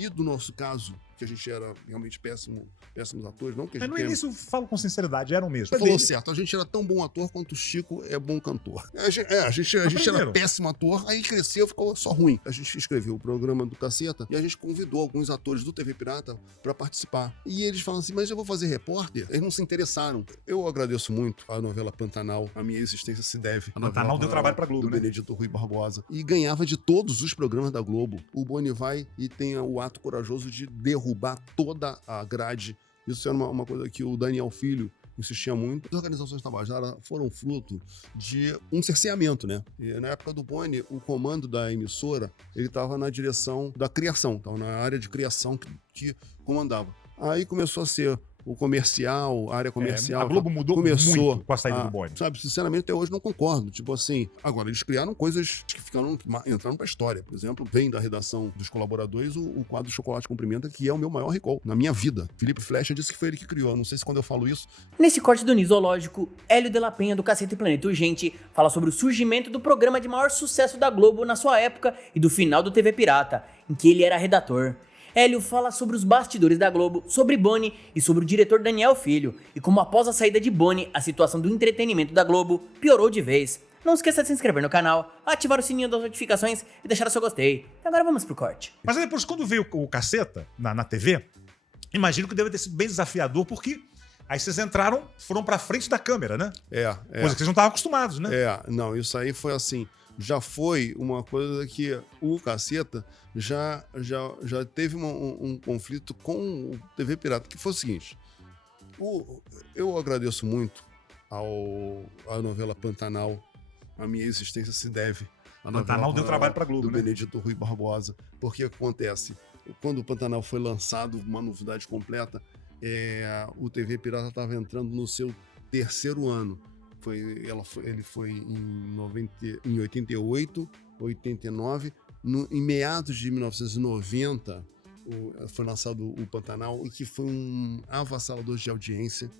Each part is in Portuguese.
E do nosso caso, que a gente era realmente péssimos atores, não que a gente Mas no tenha... início, falo com sinceridade, eram mesmo. Você falou certo, a gente era tão bom ator quanto o Chico é bom cantor. A gente era péssimo ator, aí cresceu, ficou só ruim. A gente escreveu o programa do Caceta e a gente convidou alguns atores do TV Pirata pra participar. E eles falam assim, mas eu vou fazer repórter? Eles não se interessaram. Eu agradeço muito a novela Pantanal, a minha existência se deve. A Pantanal deu trabalho pra Globo, do né? Benedito Rui Barbosa. E ganhava de todos os programas da Globo. O Boni vai e tem o ato corajoso de derrubar toda a grade. Isso era uma coisa que o Daniel Filho insistia muito. As organizações Tabajara foram fruto de um cerceamento, né? E na época do Boni, o comando da emissora, ele estava na direção da criação, estava na área de criação que comandava. Aí começou a ser o comercial, a área comercial. A Globo mudou muito com a saída do Boni. Sabe, sinceramente, até hoje não concordo. Tipo assim, agora eles criaram coisas que entraram pra história. Por exemplo, vem da redação dos colaboradores o quadro Chocolate com Pimenta, que é o meu maior recall na minha vida. Felipe Flecha disse que foi ele que criou. Não sei se quando eu falo isso... Nesse corte do Nisológico, Hélio de la Penha do Cacete Planeta Urgente fala sobre o surgimento do programa de maior sucesso da Globo na sua época e do final do TV Pirata, em que ele era redator. Hélio fala sobre os bastidores da Globo, sobre Boni e sobre o diretor Daniel Filho, e como após a saída de Boni, a situação do entretenimento da Globo piorou de vez. Não esqueça de se inscrever no canal, ativar o sininho das notificações e deixar o seu gostei. Então agora vamos pro corte. Mas aí depois, quando veio o Caceta na TV, imagino que deve ter sido bem desafiador, porque aí vocês foram pra frente da câmera, né? Coisa que vocês não estavam acostumados, né? Não, isso aí foi assim... Já foi uma coisa que o Caceta já teve um conflito com o TV Pirata, que foi o seguinte. Eu agradeço muito à novela Pantanal, a minha existência se deve. A Pantanal deu trabalho pra Globo, do né? Benedito Rui Barbosa. Porque acontece, quando o Pantanal foi lançado, uma novidade completa, o TV Pirata estava entrando no seu 3º ano. Ele foi em 88, 89, em meados de 1990 foi lançado o Pantanal, e que foi um avassalador de audiência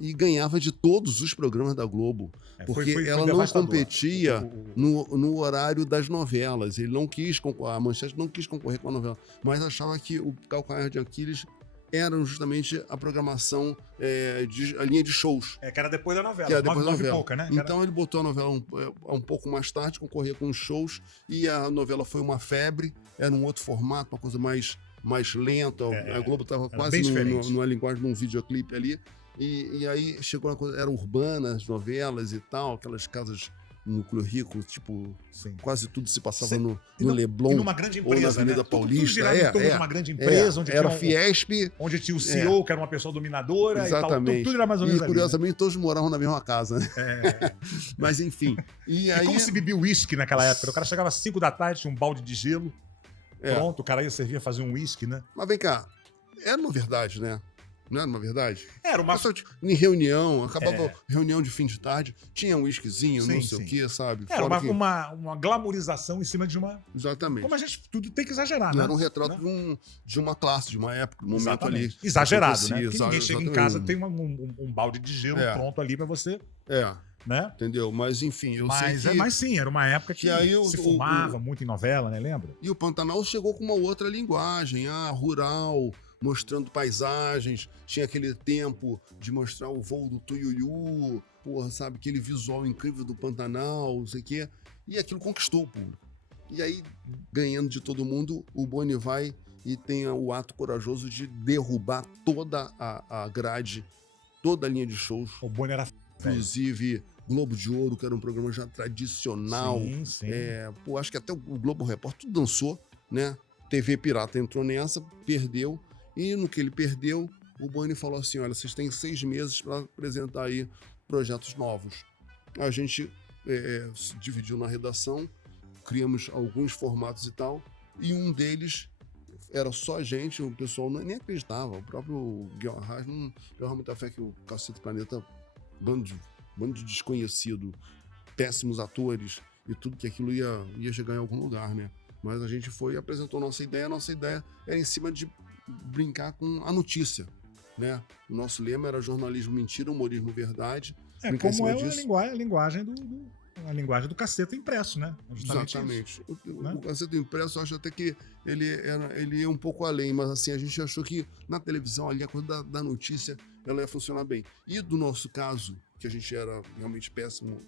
e ganhava de todos os programas da Globo, porque ela não competia no horário das novelas. Ele não quis a Manchete não quis concorrer com a novela, mas achava que o calcanhar de Aquiles eram justamente a programação, a linha de shows. Que era depois da novela, que era depois da nove e novela. pouca, né? Então ele botou a novela um pouco mais tarde, concorria com os shows, e a novela foi uma febre, era um outro formato, uma coisa mais lenta. A Globo estava quase numa linguagem de um videoclipe ali, e aí chegou uma coisa, eram urbanas, novelas e tal, aquelas casas núcleo rico, tipo, quase tudo se passava no Leblon, e numa grande empresa, ou na Avenida Paulista. Tudo girava em torno de uma grande empresa, onde era tinha Fiesp, onde tinha o CEO, que era uma pessoa dominadora. Exatamente. E tal. Tudo era mais ou menos E curiosamente, né? Todos moravam na mesma casa, né? Mas enfim. E como se bebia uísque naquela época? O cara chegava às 5 da tarde, tinha um balde de gelo, pronto, o cara ia servir a fazer um uísque, né? Mas vem cá, era uma verdade, né? Não era uma verdade? Era uma... Em reunião, acabava reunião de fim de tarde, tinha um whiskyzinho, não sei o quê, sabe? Era uma glamorização em cima de uma... Exatamente. Como a gente tudo tem que exagerar, não né? Era um retrato de uma classe, de uma época, um momento ali. Exagerado, né? Porque ninguém chega em casa, tem um balde de gelo pronto ali pra você... Né? Entendeu? Mas enfim, Mas sim, era uma época que aí se fumava muito em novela, né? Lembra? E o Pantanal chegou com uma outra linguagem, rural, mostrando paisagens, tinha aquele tempo de mostrar o voo do Tuiuiu, sabe, aquele visual incrível do Pantanal, não sei o quê, e aquilo conquistou o público. E aí, ganhando de todo mundo, o Boni vai e tem o ato corajoso de derrubar toda a grade, toda a linha de shows. O Boni era... Inclusive, Globo de Ouro, que era um programa já tradicional. Sim. Acho que até o Globo Repórter tudo dançou, né? TV Pirata entrou nessa, perdeu. E no que ele perdeu, o Boni falou assim, olha, vocês têm 6 meses para apresentar aí projetos novos. A gente se dividiu na redação, criamos alguns formatos e tal, e um deles era só a gente, o pessoal nem acreditava. O próprio Guilherme Arraes não dava muita fé que o Cacete Planeta, bando de desconhecido, péssimos atores, e tudo que aquilo ia chegar em algum lugar, né? Mas a gente foi e apresentou a nossa ideia era em cima de brincar com a notícia, né? O nosso lema era jornalismo mentira, humorismo verdade. Como é a linguagem a linguagem do Caceta impresso, né? Exatamente. O Caceta impresso, eu acho até que ele ia um pouco além, mas assim, a gente achou que na televisão ali a coisa da notícia ela ia funcionar bem. E do nosso caso, que a gente era realmente péssimos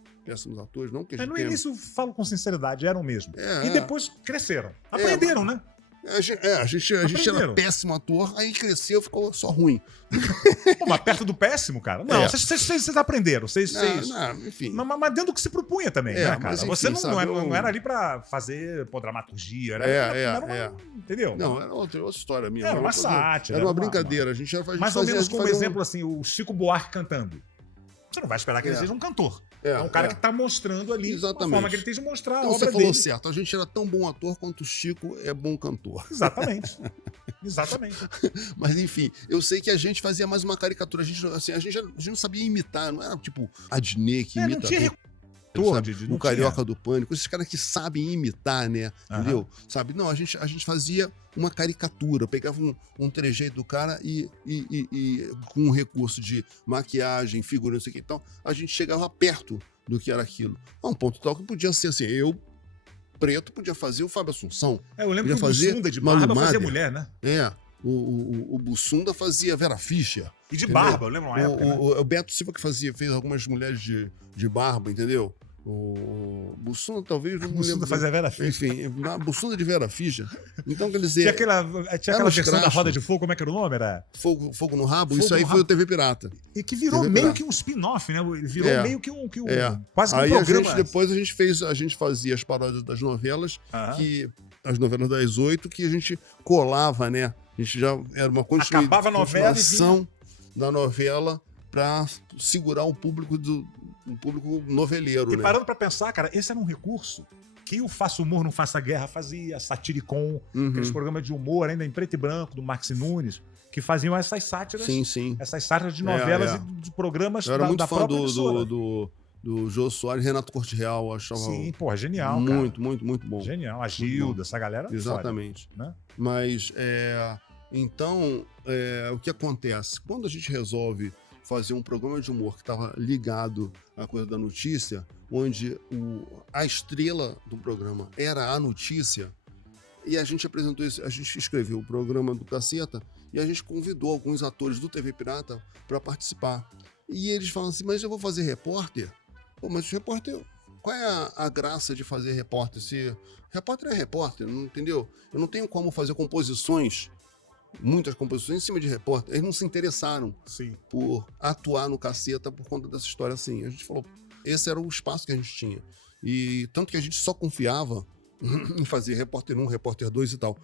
atores, não que a gente no início, falo com sinceridade, eram mesmo. E depois cresceram. Aprenderam, né? A gente era péssimo ator, aí cresceu, ficou só ruim. Pô, mas perto do péssimo, cara? Não, vocês aprenderam. Enfim. Mas dentro do que se propunha também, né, cara? Enfim, você não era ali pra fazer dramaturgia. Entendeu? Não, era outra história minha. Era uma sátira. Era uma brincadeira. A gente mais ou menos como exemplo, assim, o Chico Buarque cantando. Você não vai esperar que ele seja um cantor. É um cara que tá mostrando ali a forma que ele tem de mostrar a obra dele. Você falou certo. A gente era tão bom ator quanto o Chico é bom cantor. Exatamente. Mas enfim, eu sei que a gente fazia mais uma caricatura. A gente não sabia imitar. Não era tipo Adnet que imita. Não tinha o Carioca do Pânico, esses caras que sabem imitar, né? Entendeu? Sabe? Não, a gente fazia uma caricatura, pegava um trejeito do cara e com um recurso de maquiagem, figura, não sei o que. Então, a gente chegava perto do que era aquilo. A um ponto tal que podia ser assim, eu, preto, podia fazer o Fábio Assunção. Eu lembro que o Bussunda de barba fazia mulher, né? O Bussunda fazia Vera Fischer. E de barba, eu lembro uma época. O Beto Silva que fez algumas mulheres de barba, entendeu? O Bussunda talvez não Bussunda lembro. Fazia Vera Fischer. Enfim, a Bussunda de Vera Fischer. Então, quer dizer. Tinha aquela versão da Roda de Fogo, como é que era o nome? Era? Fogo no Rabo, isso aí foi o TV Pirata. E que virou meio que um spin-off, né? Virou meio que um quase que um aí programa. Depois a gente fazia as paródias das novelas, as novelas das 8, que a gente colava, né? A gente já era uma acabava a novela da novela para segurar o público noveleiro, e parando pra pensar, cara, esse era um recurso que o Faça Humor, Não Faça Guerra fazia, Satiricon, aqueles programas de humor ainda em preto e branco, do Max Nunes, que faziam essas sátiras. Sim. Essas sátiras de novelas e de programas eu era muito da fã própria emissora. do Jô Soares, Renato Corte Real, achava. Sim, porra, genial, muito, cara. Muito bom. Genial, a Gilda, essa galera. Exatamente. Foda, né? Mas, então, o que acontece? Quando a gente resolve fazer um programa de humor que estava ligado à coisa da notícia, onde a estrela do programa era a notícia, e a gente apresentou isso, a gente escreveu o programa do Caceta e a gente convidou alguns atores do TV Pirata para participar. E eles falam assim, mas eu vou fazer repórter? Pô, mas repórter, qual é a graça de fazer repórter? Se repórter é repórter, não entendeu? Eu não tenho como fazer muitas composições em cima de repórter. Eles não se interessaram por atuar no Caceta por conta dessa história assim. A gente falou, esse era o espaço que a gente tinha. E tanto que a gente só confiava em fazer repórter 1, repórter 2 e tal.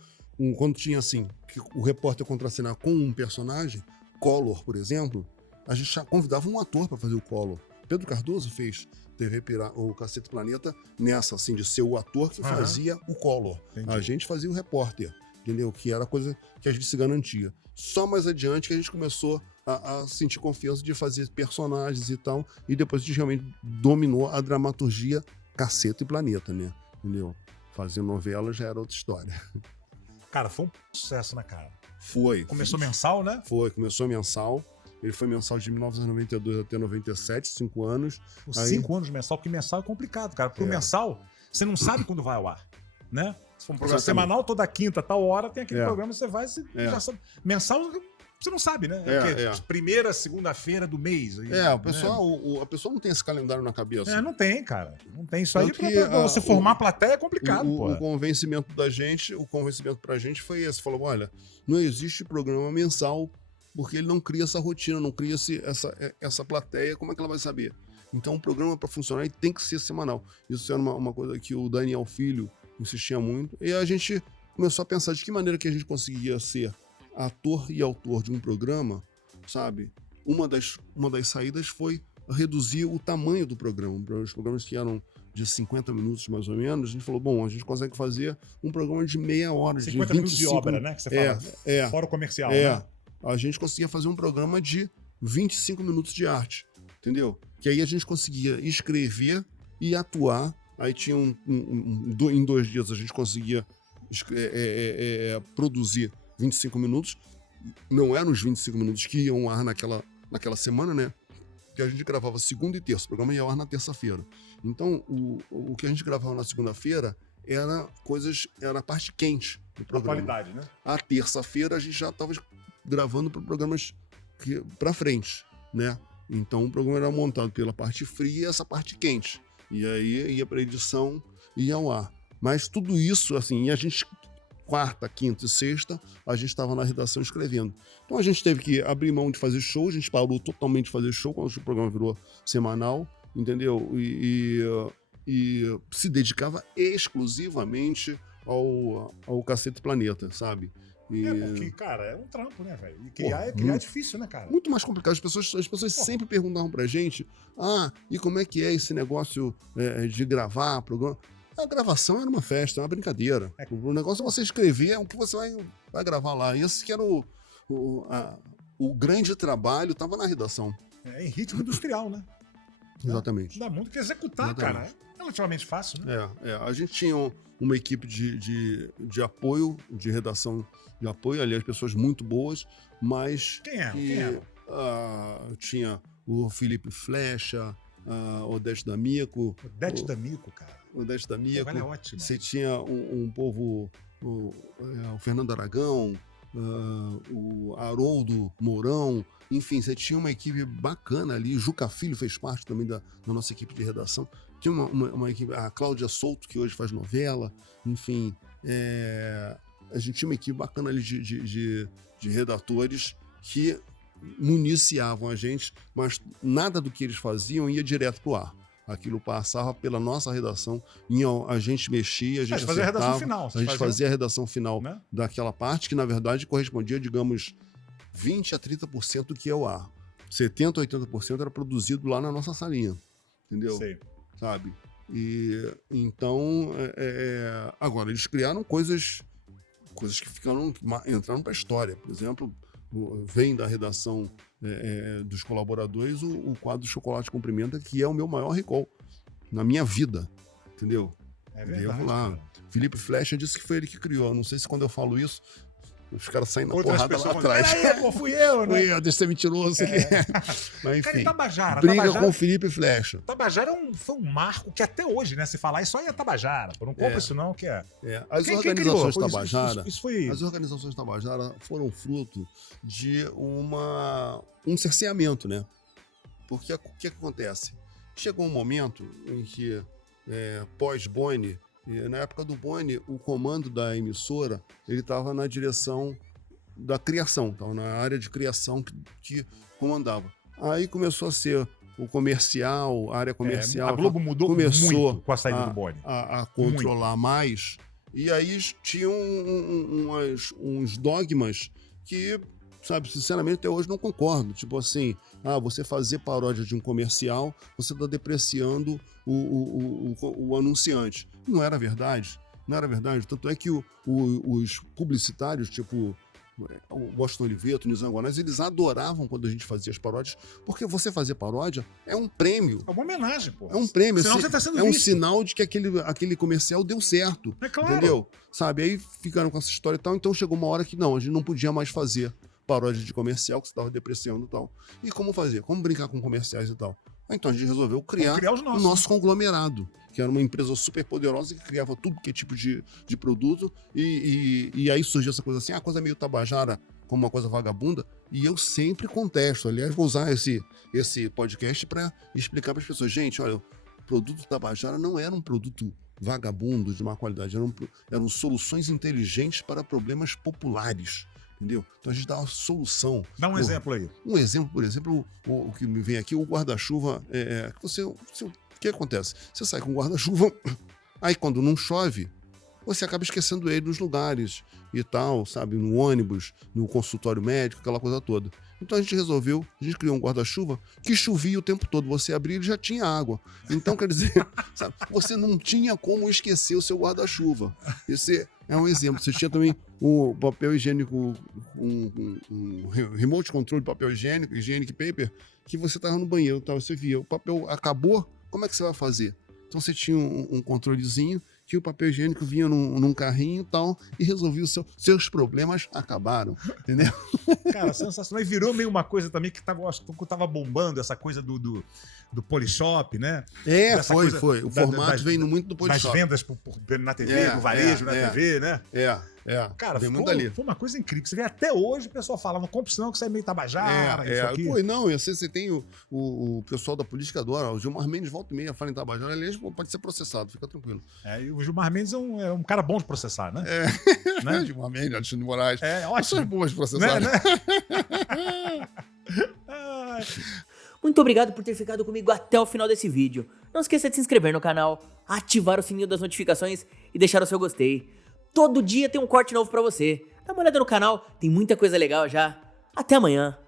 Quando tinha assim, que o repórter contracenar com um personagem, Collor, por exemplo, a gente já convidava um ator para fazer o Collor. Pedro Cardoso fez o Cacete Planeta nessa, assim, de ser o ator que fazia o Collor. Entendi. A gente fazia o repórter. Entendeu? Que era a coisa que a gente se garantia. Só mais adiante que a gente começou a sentir confiança de fazer personagens e tal, e depois a gente realmente dominou a dramaturgia Caceta e Planeta, né? Entendeu? Fazer novela já era outra história. Cara, foi um sucesso, né, cara? Foi. Começou mensal, né? Começou mensal. Ele foi mensal de 1992 até 97, 5 anos. 5 anos mensal, porque mensal é complicado, cara. Porque o mensal, você não sabe quando vai ao ar, né? Se for um programa semanal, toda quinta, tal hora, tem aquele programa, você vai, já sabe. Mensal, você não sabe, né? Primeira, segunda-feira do mês. Aí, a pessoa não tem esse calendário na cabeça. Não tem, cara. Não tem isso aí. Pra você formar a plateia é complicado, pô. O convencimento pra gente foi esse. Falou, olha, não existe programa mensal porque ele não cria essa rotina, não cria essa plateia, como é que ela vai saber? Então, o programa, para funcionar, ele tem que ser semanal. Isso era uma coisa que o Daniel Filho insistia muito, e a gente começou a pensar de que maneira que a gente conseguia ser ator e autor de um programa, sabe? Uma das saídas foi reduzir o tamanho do programa. Os programas que eram de 50 minutos, mais ou menos, a gente falou, bom, a gente consegue fazer um programa de meia hora, 50 minutos de obra, né? Que você fala, fora o comercial, né? A gente conseguia fazer um programa de 25 minutos de arte, entendeu? Que aí a gente conseguia escrever e atuar. Aí tinha em 2 dias a gente conseguia produzir 25 minutos. Não eram os 25 minutos que iam ao ar naquela semana, né? Porque a gente gravava segunda e terça, o programa ia ao ar na terça-feira. Então, o que a gente gravava na segunda-feira era a parte quente do programa. A qualidade, né? A terça-feira a gente já estava gravando para programas para frente, né? Então o programa era montado pela parte fria e essa parte quente. E aí ia para edição e ia ao ar. Mas tudo isso, assim, e a gente, quarta, quinta e sexta, a gente estava na redação escrevendo. Então a gente teve que abrir mão de fazer show, a gente parou totalmente de fazer show quando o programa virou semanal, entendeu? E se dedicava exclusivamente ao Cacete Planeta, sabe? Porque, cara, é um trampo, né, velho? E criar é difícil, né, cara? Muito mais complicado. As pessoas sempre perguntavam pra gente, e como é que é esse negócio de gravar programa? A gravação era uma festa, é uma brincadeira. O negócio é você escrever o que você vai gravar lá. E esse que era o grande trabalho, estava na redação. É em ritmo industrial, né? Exatamente. Dá muito que executar, exatamente. Cara. É relativamente fácil, né? A gente tinha uma equipe de apoio, de redação de apoio, aliás, pessoas muito boas, mas... Quem era? Tinha o Felipe Flecha, Odete D'Amico. Odete D'Amico, cara. Odete D'Amico. Ela é ótima. Você tinha um povo, o Fernando Aragão, o Haroldo Mourão, enfim, você tinha uma equipe bacana ali. Juca Filho fez parte também da nossa equipe de redação. Tinha uma equipe, a Cláudia Souto, que hoje faz novela, enfim. A gente tinha uma equipe bacana ali de redatores que municiavam a gente, mas nada do que eles faziam ia direto pro ar. Aquilo passava pela nossa redação, a gente mexia, a gente fazia a redação final. A gente fazia a redação final, né? Daquela parte que, na verdade, correspondia, digamos, 20% a 30% do que é o ar. 70% a 80% era produzido lá na nossa salinha, entendeu? Sei. Sabe? E então, agora, eles criaram coisas que entraram para a história. Por exemplo, vem da redação dos colaboradores o quadro Chocolate com Pimenta, que é o meu maior recall na minha vida, entendeu? É verdade. Devo lá. Felipe Flecha disse que foi ele que criou. Não sei se quando eu falo isso, os caras saem na porrada lá atrás. Fui eu, né? Fui eu, deixa eu ser mentiroso. Mas enfim, cara, Tabajara. Briga com o Felipe Flecha. Tabajara foi um marco que até hoje, né? Se falar isso aí é Tabajara. Não compra isso não, que é. As organizações Tabajara, as organizações Tabajara foram fruto de um cerceamento, né? Porque o que acontece? Chegou um momento em que, pós-Boni, na época do Boni, o comando da emissora, ele estava na direção da criação, estava na área de criação que comandava. Aí começou a ser o comercial, a área comercial. A Globo mudou muito com a saída do Boni. A controlar mais. E aí tinham uns dogmas que, sabe, sinceramente, até hoje não concordo. Tipo assim, você fazer paródia de um comercial, você está depreciando o anunciante. Não era verdade. Não era verdade. Tanto é que os publicitários, tipo o Washington Oliveto, o Nizam Guanais, eles adoravam quando a gente fazia as paródias, porque você fazer paródia é um prêmio. É uma homenagem, pô. É um prêmio. Senão você tá sendo visto. Um sinal de que aquele comercial deu certo. É claro. Entendeu? Sabe? Aí ficaram com essa história e tal. Então chegou uma hora que não, a gente não podia mais fazer paródia de comercial, que você estava depreciando e tal. E como fazer? Como brincar com comerciais e tal? Então a gente resolveu criar o nosso conglomerado, que era uma empresa super poderosa que criava tudo que é tipo de produto. E aí surgiu essa coisa assim, a coisa meio Tabajara, como uma coisa vagabunda. E eu sempre contesto. Aliás, vou usar esse podcast para explicar para as pessoas. Gente, olha, o produto Tabajara não era um produto vagabundo de má qualidade. Eram soluções inteligentes para problemas populares. Entendeu? Então a gente dá uma solução. Dá um exemplo aí. Um exemplo, por exemplo, o que me vem aqui, o guarda-chuva. O que acontece? Você sai com o guarda-chuva, aí quando não chove, você acaba esquecendo ele nos lugares e tal, sabe? No ônibus, no consultório médico, aquela coisa toda. Então a gente criou um guarda-chuva que chovia o tempo todo. Você abria e já tinha água. Então, quer dizer, sabe, você não tinha como esquecer o seu guarda-chuva. Esse é um exemplo. Você tinha também o papel higiênico, um remote control de papel higiênico, hygienic paper, que você estava no banheiro, tal, você via, o papel acabou, como é que você vai fazer? Então você tinha um controlezinho que o papel higiênico vinha num carrinho e tal, e resolvia seus problemas acabaram, entendeu? Cara, sensacional. E virou meio uma coisa também que tava bombando, essa coisa do Polishop, né? Foi. O formato veio muito do Polishop. Das vendas na TV, no varejo, na TV, né? Cara, foi uma coisa incrível. Você vê até hoje o pessoal falava, não compre não, que isso é meio tabajara, isso aqui. Pô, não, você tem o pessoal da política adora, o Gilmar Mendes volta e meia fala em tabajara, aliás, pode ser processado, fica tranquilo. E o Gilmar Mendes é um cara bom de processar, né? Né? Gilmar Mendes, Alexandre de Moraes. Ótimo. São boas de processar. Né? Muito obrigado por ter ficado comigo até o final desse vídeo. Não esqueça de se inscrever no canal, ativar o sininho das notificações e deixar o seu gostei. Todo dia tem um corte novo pra você. Dá uma olhada no canal, tem muita coisa legal já. Até amanhã.